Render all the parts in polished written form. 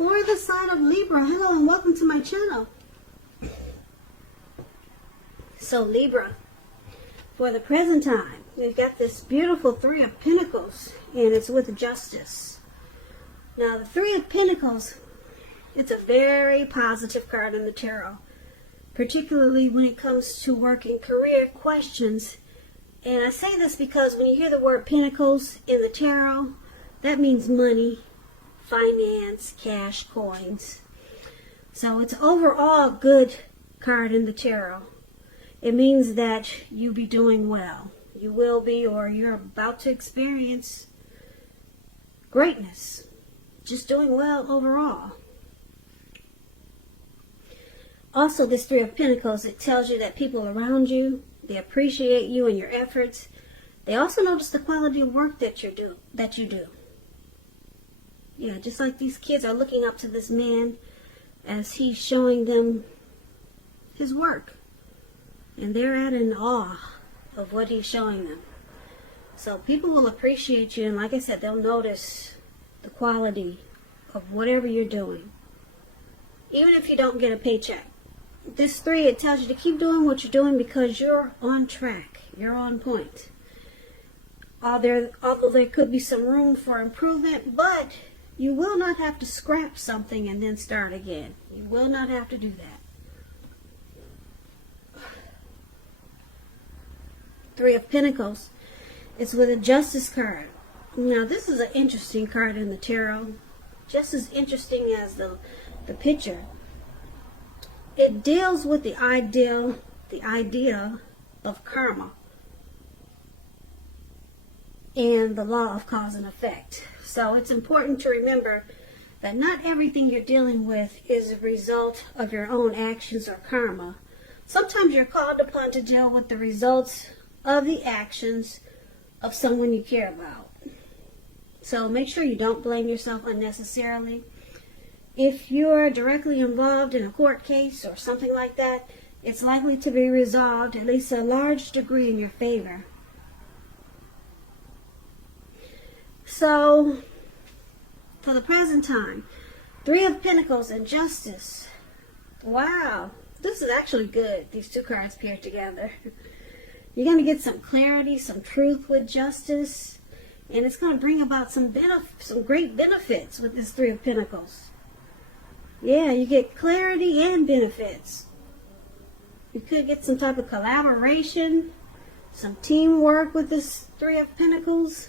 for the sign of Libra. Hello and welcome to my channel. So Libra, for the present time, we've got this beautiful Three of Pentacles, and it's with justice. Now the Three of Pentacles, it's a very positive card in the tarot, particularly when it comes to work and career questions. And I say this because when you hear the word Pentacles in the tarot, that means money, finance, cash, coins. So it's overall a good card in the tarot. It means that you'll be doing well. You will be, or you're about to experience greatness. Just doing well overall. Also, this Three of Pentacles, it tells you that people around you, they appreciate you and your efforts. They also notice the quality of work that you do. Yeah, just like these kids are looking up to this man as he's showing them his work. And they're at in awe of what he's showing them. So people will appreciate you, and like I said, they'll notice the quality of whatever you're doing. Even if you don't get a paycheck. This three, it tells you to keep doing what you're doing because you're on track. You're on point. Although there could be some room for improvement, but you will not have to scrap something and then start again. You will not have to do that. Three of Pentacles. It's with a Justice card. Now this is an interesting card in the tarot. Just as interesting as the picture. It deals with the idea of karma and the law of cause and effect. So it's important to remember that not everything you're dealing with is a result of your own actions or karma. Sometimes you're called upon to deal with the results of the actions of someone you care about. So make sure you don't blame yourself unnecessarily. If you're directly involved in a court case or something like that, it's likely to be resolved, at least a large degree, in your favor. So, for the present time, Three of Pentacles and Justice. Wow, this is actually good, these two cards paired together. You're going to get some clarity, some truth with Justice, and it's going to bring about some great benefits with this Three of Pentacles. Yeah, you get clarity and benefits. You could get some type of collaboration, some teamwork with this Three of Pentacles.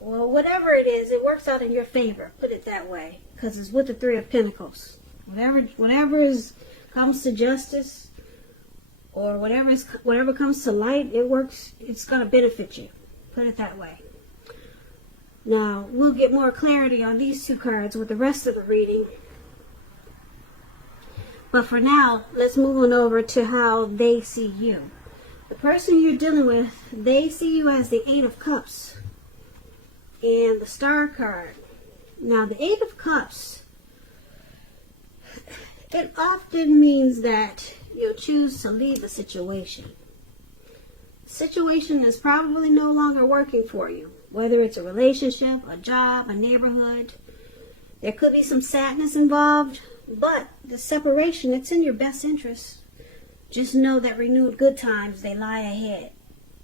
Well, whatever it is, it works out in your favor. Put it that way, because it's with the Three of Pentacles. Whatever comes to justice, or whatever comes to light, it works. It's going to benefit you. Put it that way. Now, we'll get more clarity on these two cards with the rest of the reading. But for now, let's move on over to how they see you. The person you're dealing with, they see you as the Eight of Cups and the Star card. Now, the Eight of Cups, it often means that you'll choose to leave a situation. The situation is probably no longer working for you. Whether it's a relationship, a job, a neighborhood. There could be some sadness involved, but the separation, it's in your best interest. Just know that renewed good times, they lie ahead.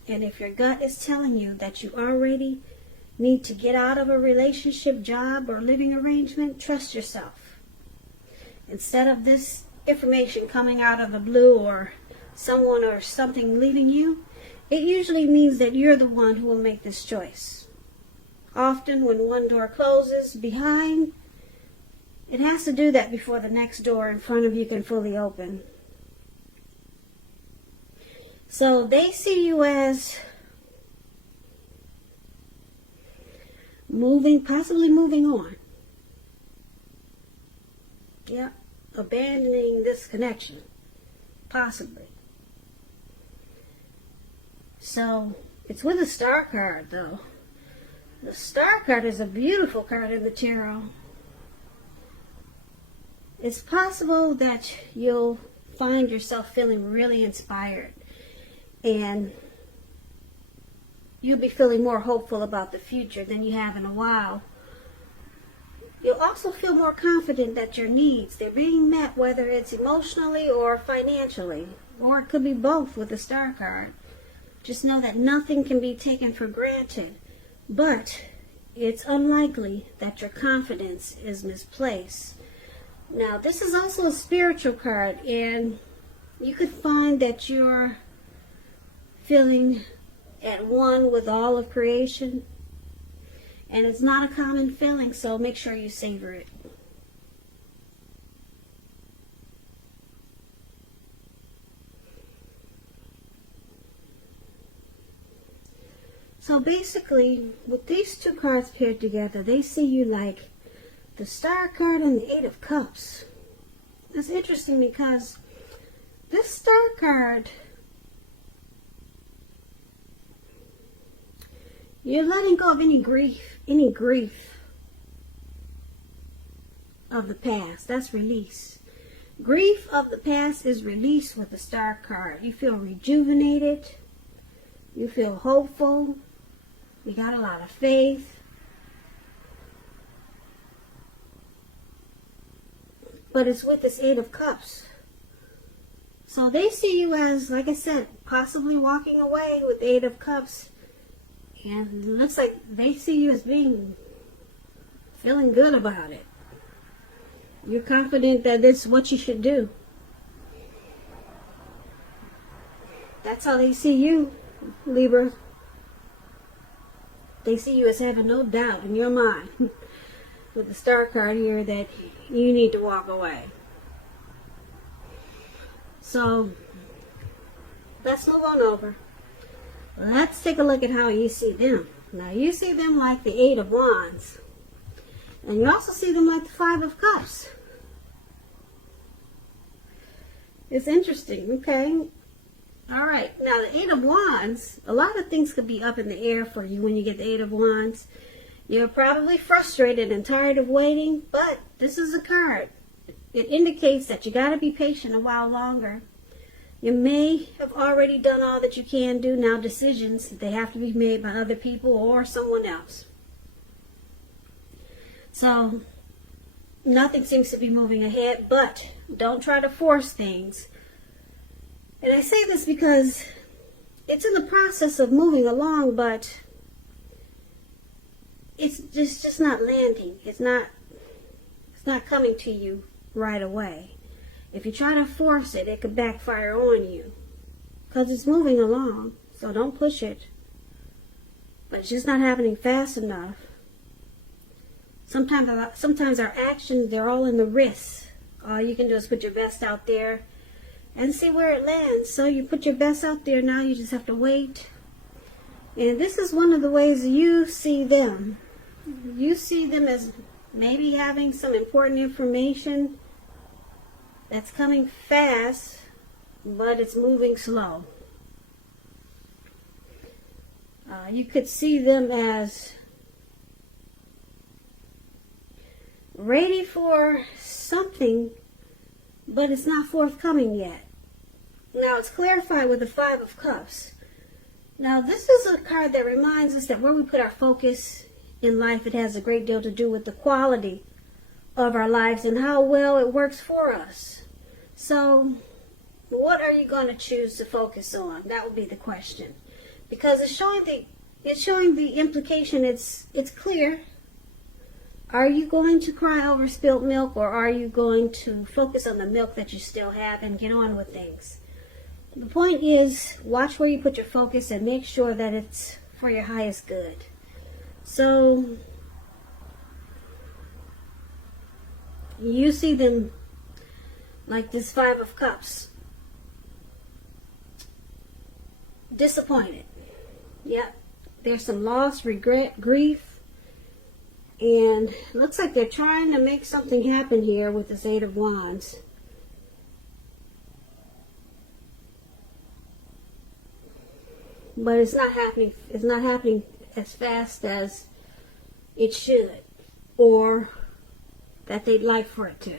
And if your gut is telling you that you already need to get out of a relationship, job, or living arrangement, trust yourself. Instead of this information coming out of the blue or someone or something leaving you, it usually means that you're the one who will make this choice. Often when one door closes behind, it has to do that before the next door in front of you can fully open. So they see you as possibly moving on. Yeah, abandoning this connection. Possibly. So, it's with a Star card, though. The Star card is a beautiful card in the tarot. It's possible that you'll find yourself feeling really inspired and you'll be feeling more hopeful about the future than you have in a while. You'll also feel more confident that your needs, they're being met, whether it's emotionally or financially, or it could be both with the Star card. Just know that nothing can be taken for granted, but it's unlikely that your confidence is misplaced. Now, this is also a spiritual card, and you could find that you're feeling at one with all of creation. And it's not a common feeling, so make sure you savor it. So basically, with these two cards paired together, they see you like the Star card and the Eight of Cups. It's interesting because this Star card, you're letting go of any grief of the past. That's release. Grief of the past is released with the Star card. You feel rejuvenated. You feel hopeful. You got a lot of faith. But it's with this Eight of Cups. So they see you as, like I said, possibly walking away with the Eight of Cups. And it looks like they see you as feeling good about it. You're confident that it's what you should do. That's how they see you, Libra. They see you as having no doubt in your mind with the Star card here that you need to walk away. So, let's move on over. Let's take a look at how you see them. Now, you see them like the Eight of Wands. And you also see them like the Five of Cups. It's interesting, okay? All right. Now, the Eight of Wands, a lot of things could be up in the air for you when you get the Eight of Wands. You're probably frustrated and tired of waiting, but this is a card. It indicates that you got to be patient a while longer. You may have already done all that you can do. Now decisions, they have to be made by other people or someone else. So, nothing seems to be moving ahead, but don't try to force things. And I say this because it's in the process of moving along, but it's just not landing. It's not coming to you right away. If you try to force it, it could backfire on you. Because it's moving along. So don't push it. But it's just not happening fast enough. Sometimes our actions, they're all in the wrists. All you can do is put your best out there and see where it lands. So you put your best out there. Now you just have to wait. And this is one of the ways you see them. You see them as maybe having some important information that's coming fast, but it's moving slow. You could see them as ready for something, but it's not forthcoming yet. Now it's clarified with the Five of Cups. Now this is a card that reminds us that where we put our focus in life, it has a great deal to do with the quality of our lives and how well it works for us. So, what are you going to choose to focus on? That would be the question. Because it's showing the implication, it's clear. Are you going to cry over spilt milk, or are you going to focus on the milk that you still have and get on with things? The point is, watch where you put your focus and make sure that it's for your highest good. So, you see them like this Five of Cups. Disappointed. Yep. There's some loss, regret, grief. And looks like they're trying to make something happen here with this Eight of Wands. But it's not happening. It's not happening as fast as it should, or that they'd like for it to.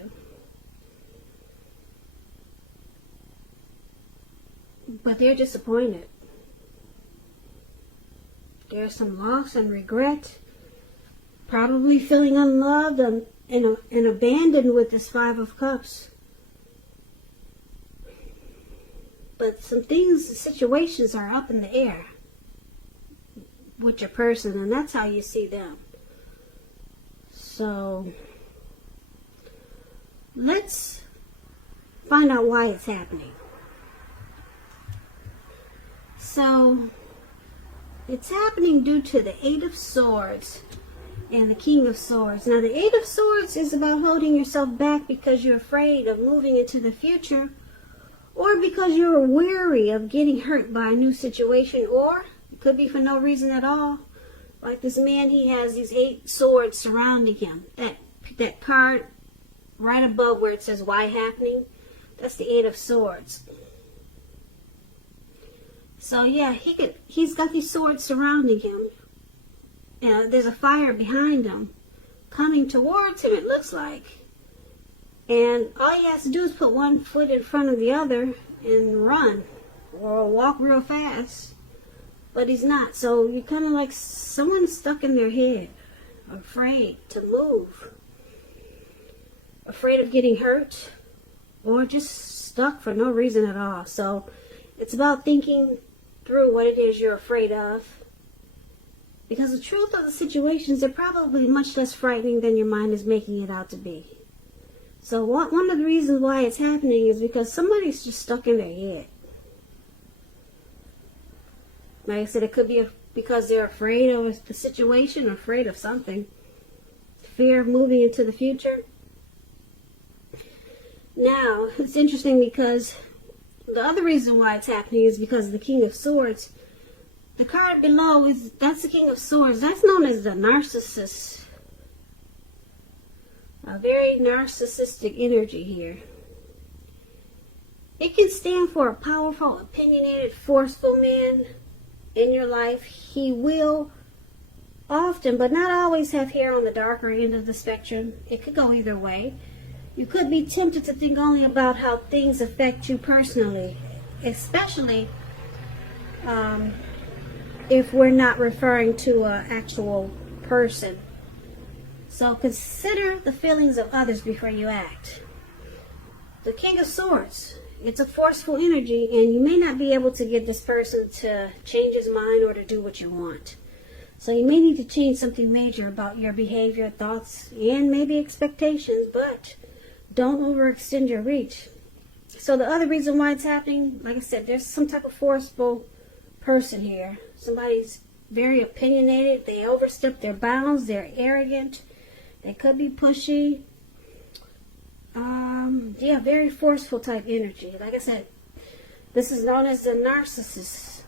But they're disappointed. There's some loss and regret. Probably feeling unloved and abandoned with this Five of Cups. But some things, situations are up in the air with your person, and that's how you see them. So let's find out why it's happening. So it's happening due to the Eight of Swords and the King of Swords. Now the Eight of Swords is about holding yourself back because you're afraid of moving into the future, or because you're weary of getting hurt by a new situation, or it could be for no reason at all. Like this man, he has these 8 swords surrounding him. That card right above where it says why happening, that's the 8 of Swords. So yeah, he's got these swords surrounding him. There's a fire behind him, coming towards him, it looks like. And all he has to do is put one foot in front of the other and run, or walk real fast. But he's not. So you're kind of like someone stuck in their head, afraid to move, afraid of getting hurt, or just stuck for no reason at all. So it's about thinking through what it is you're afraid of. Because the truth of the situations, they're probably much less frightening than your mind is making it out to be. So one of the reasons why it's happening is because somebody's just stuck in their head. Like I said, it could be because they're afraid of the situation, or afraid of something. Fear of moving into the future. Now, it's interesting because the other reason why it's happening is because of the King of Swords. The card below, that's the King of Swords. That's known as the narcissist. A very narcissistic energy here. It can stand for a powerful, opinionated, forceful man in your life. He will often, but not always, have hair on the darker end of the spectrum. It could go either way. You could be tempted to think only about how things affect you personally, especially if we're not referring to an actual person. So consider the feelings of others before you act. The King of Swords, it's a forceful energy, and you may not be able to get this person to change his mind or to do what you want. So you may need to change something major about your behavior, thoughts, and maybe expectations, but don't overextend your reach. So the other reason why it's happening, like I said, there's some type of forceful person here. Somebody's very opinionated. They overstep their bounds. They're arrogant. They could be pushy. Yeah, very forceful type energy. Like I said, this is known as the narcissist.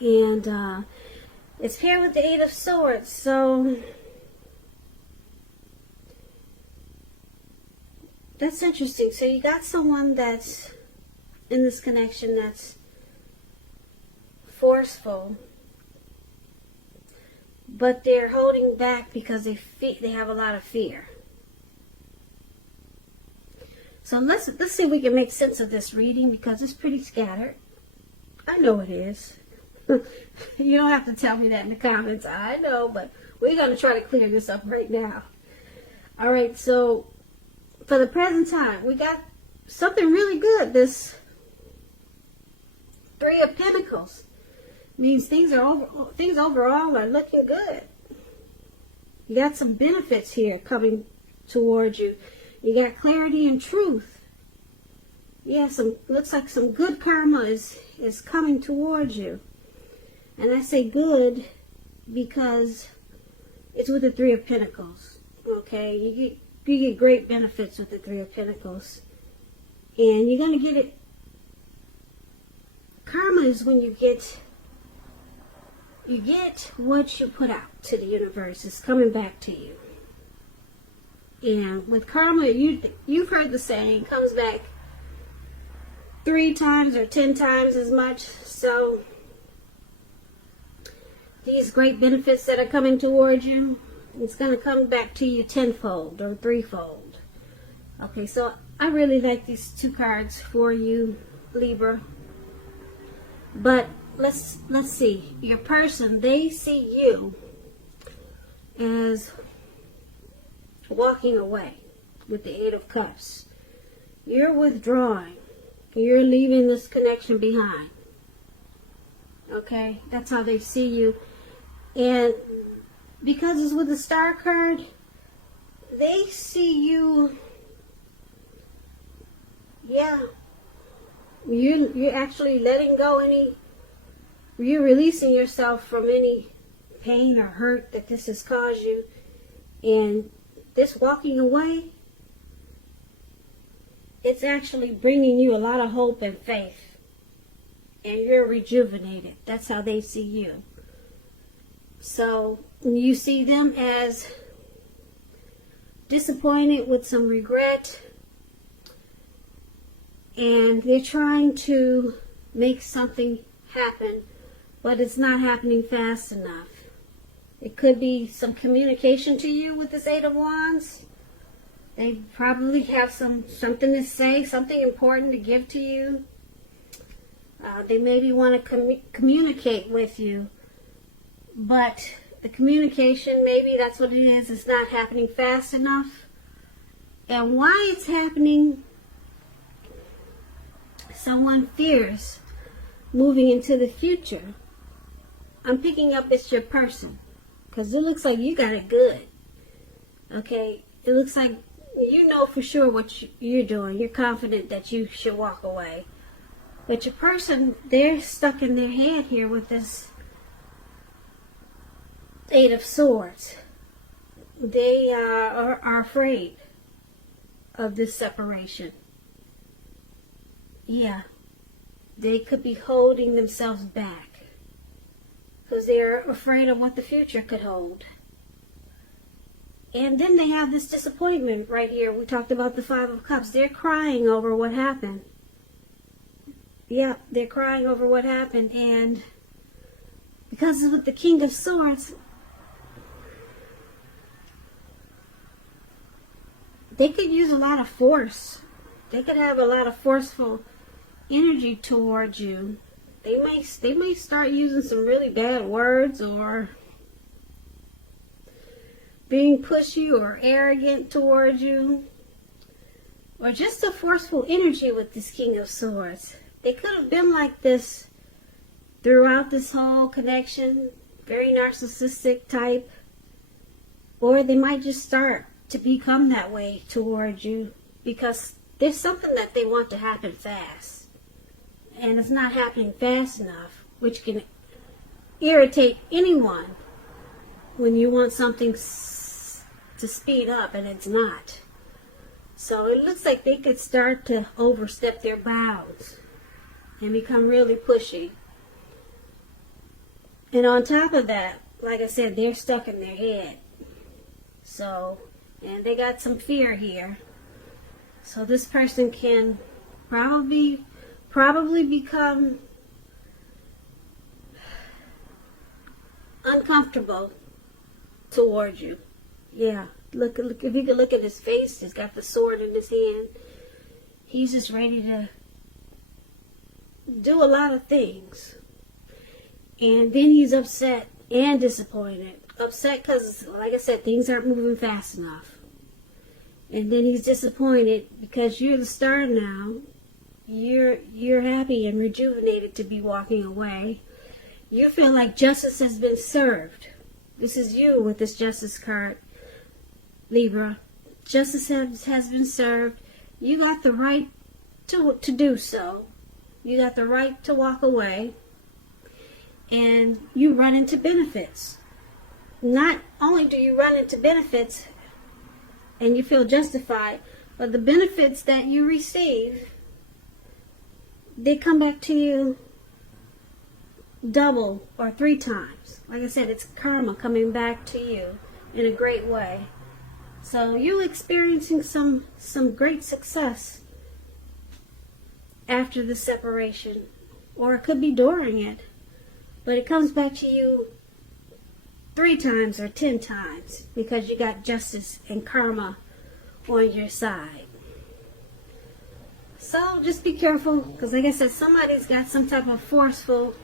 And it's paired with the Eight of Swords. So that's interesting. So you got someone that's in this connection that's forceful, but they're holding back because they have a lot of fear. So let's see if we can make sense of this reading, because it's pretty scattered. I know it is. You don't have to tell me that in the comments. I know, but we're going to try to clear this up right now. All right, so for the present time, we got something really good. This Three of Pentacles means things overall are looking good. You got some benefits here coming towards you. You got clarity and truth. Yeah, looks like some good karma is coming towards you. And I say good because it's with the Three of Pentacles. Okay, you get great benefits with the Three of Pentacles. And you're going to get it. Karma is when you get what you put out to the universe. It's coming back to you. And with karma, you've heard the saying, comes back 3 times or 10 times as much. So these great benefits that are coming towards you, it's going to come back to you tenfold or threefold. Okay, so I really like these 2 cards for you, Libra. But let's see. Your person, they see you as walking away with the Eight of Cups. You're withdrawing. You're leaving this connection behind. Okay? That's how they see you. And because it's with the Star card, they see you, yeah, you're actually letting go you're releasing yourself from any pain or hurt that this has caused you. And this walking away, it's actually bringing you a lot of hope and faith. And you're rejuvenated. That's how they see you. So you see them as disappointed with some regret. And they're trying to make something happen, but it's not happening fast enough. It could be some communication to you with this Eight of Wands. They probably have something to say, something important to give to you. They maybe want to communicate with you, but the communication, maybe that's what it is, it's not happening fast enough. And why it's happening, someone fears moving into the future. I'm picking up it's your person, because it looks like you got it good. Okay, it looks like you know for sure what you're doing. You're confident that you should walk away. But your person, they're stuck in their head here with this Eight of Swords. They are afraid of this separation. Yeah, they could be holding themselves back because they're afraid of what the future could hold. And then they have this disappointment right here. We talked about the Five of Cups. They're crying over what happened. Yeah, they're crying over what happened. And because with the King of Swords, they could use a lot of force. They could have a lot of forceful energy towards you. They may start using some really bad words or being pushy or arrogant towards you, or just a forceful energy with this King of Swords. They could have been like this throughout this whole connection, very narcissistic type, or they might just start to become that way towards you because there's something that they want to happen fast, and it's not happening fast enough, which can irritate anyone when you want something to speed up and it's not. So it looks like they could start to overstep their bounds and become really pushy. And on top of that, like I said, they're stuck in their head. So, and they got some fear here. So this person can probably become uncomfortable towards you. Yeah, look, if you could look at his face, he's got the sword in his hand. He's just ready to do a lot of things. And then he's upset and disappointed. Upset because, like I said, things aren't moving fast enough. And then he's disappointed because you're the star now. You're happy and rejuvenated to be walking away. You feel like justice has been served. This is you with this Justice card, Libra. Justice has been served. You got the right to do so. You got the right to walk away. And you run into benefits. Not only do you run into benefits and you feel justified, but the benefits that you receive, they come back to you double or 3 times. Like I said, it's karma coming back to you in a great way. So you experiencing some great success after the separation, or it could be during it, but it comes back to you 3 times or 10 times because you got justice and karma on your side. So just be careful because, like I said, somebody's got some type of forceful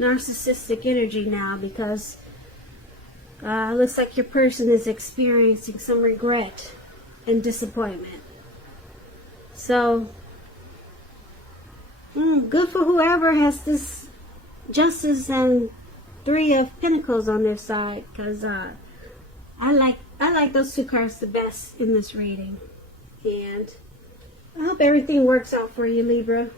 narcissistic energy now, because looks like your person is experiencing some regret and disappointment. So, good for whoever has this Justice and Three of Pentacles on their side, because I like those two cards the best in this reading. And I hope everything works out for you, Libra.